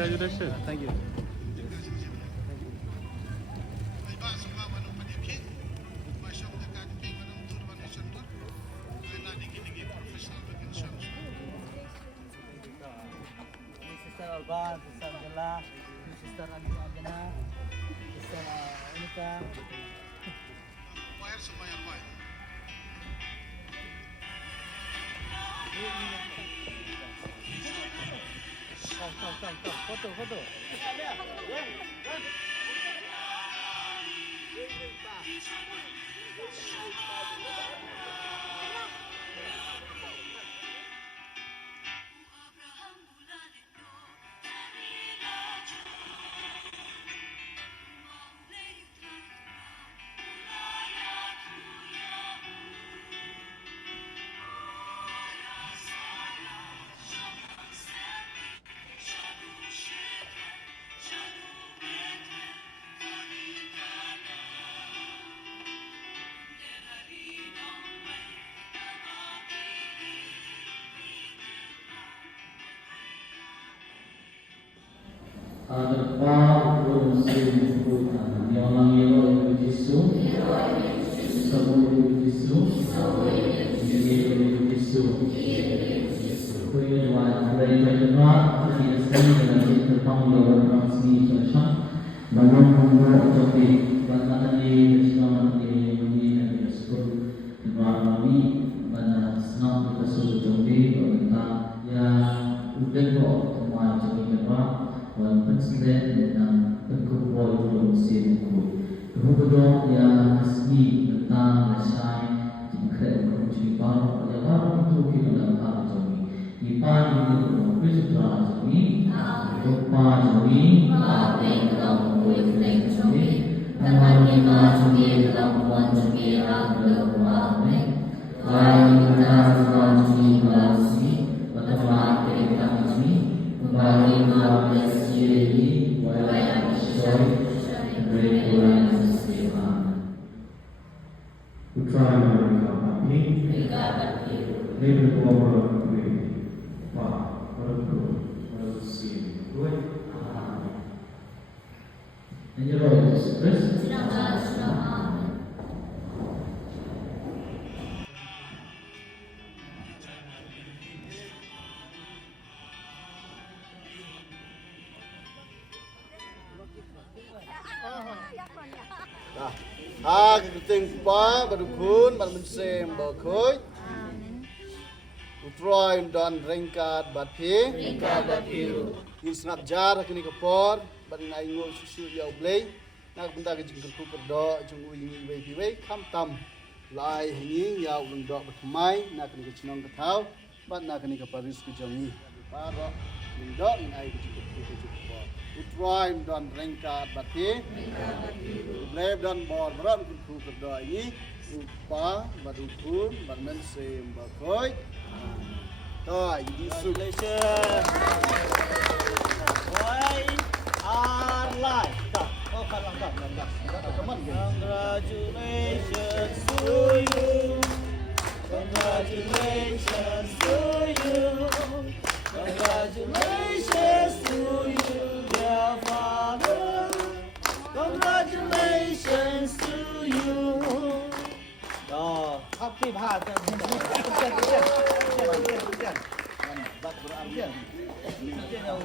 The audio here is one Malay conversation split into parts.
Congratulations. Thank you. Sister Orban, Sister Angela, Sister Agena, Sister Unika. Come, foto. Depan bermusim yang orang yang Yesus, semua Yesus, Yesus. Tujuan dari bagaimana kita sendiri dalam tentang orang sendiri macam bagaimana jadi bagaimana di selama ini dan sekolah kami mana senang kita suruh jadi tentang yang udah kok semua jadi apa pensilen tentang pengkumpul produksi buku. Kemudian yang asli tentang rasai jika produksi baru, yang baru itu kita dalam hal jami. Ipan ini produksi jami, lupa jami, dalam kulit jami, dalam lima jami, dalam bulan jami, dalam bulan lain kita dalam jami belasi, pertama kita jami, kembali melalui ini wayang syari berikuran sesama. Putra mereka mati, lebih kuat lebih pak bersih dua. Enjoy this Christmas. Keting pa badukun badmensem bakoi utroy dan rengkat batpi insnap jar kini kapor badin aingo susu yau blei nak benda ke jingkul ku perdo jung uingi wei wei kam tam lai hingi yau undok batmai nak kini chinong katau bad nak kini kaparis ku jongi paro undok ngai ku jingkul ku utroy dan rengkat batpi Bleb dan bor berat ku berdoa ini upa badukun badmensem bakoi. Toh, Congratulations. Why are life? Oh, kalau enggak. Congratulations to you. Congratulations to you. Congratulations to you, dear father. Congratulations to you. Oh, happy birthday. Bác berarti. Dia yang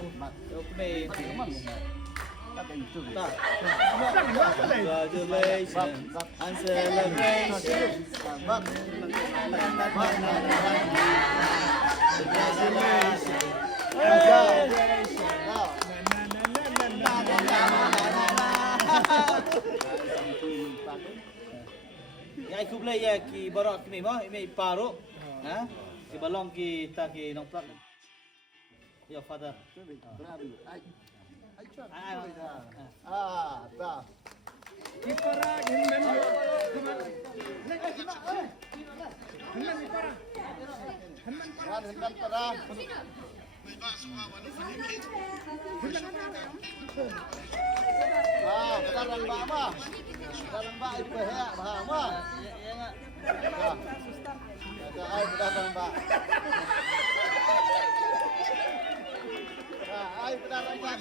play teman. Congratulations and celebration. Ya aku play ya ki barak ni mah ini paru. Ha? Ki balong ki ta ki nong plak. Ya father. dah. Hendan pada. Sekarang mbak apa? Sekarang mbak ibu ya, apa? Ay, pedang mbak. Ay, pedang mbak.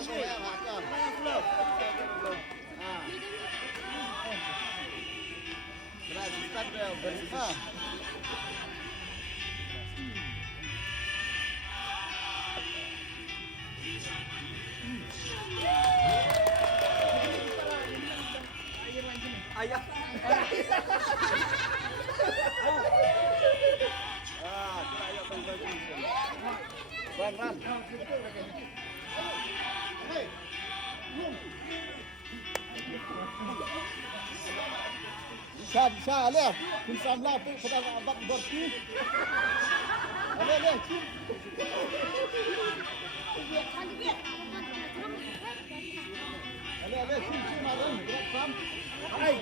Bisa le. Kun samla tu pada abad berti. Le. Le, cim ada. Gerak sam. Hai.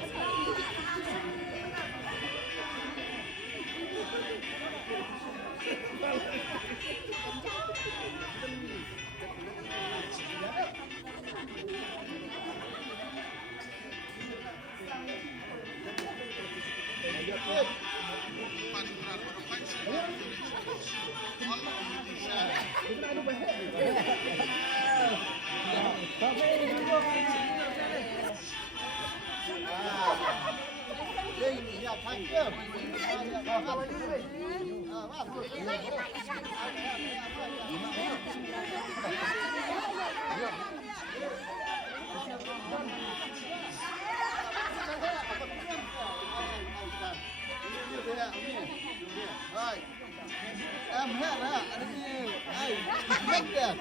Em hết rồi, anh đi, ai, mất kìa.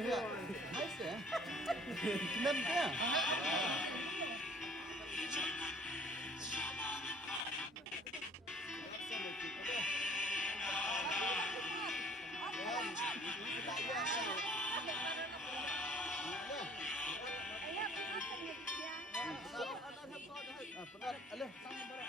Behel. Nice ya. Kenen ya. Benar, aleh, sama benar.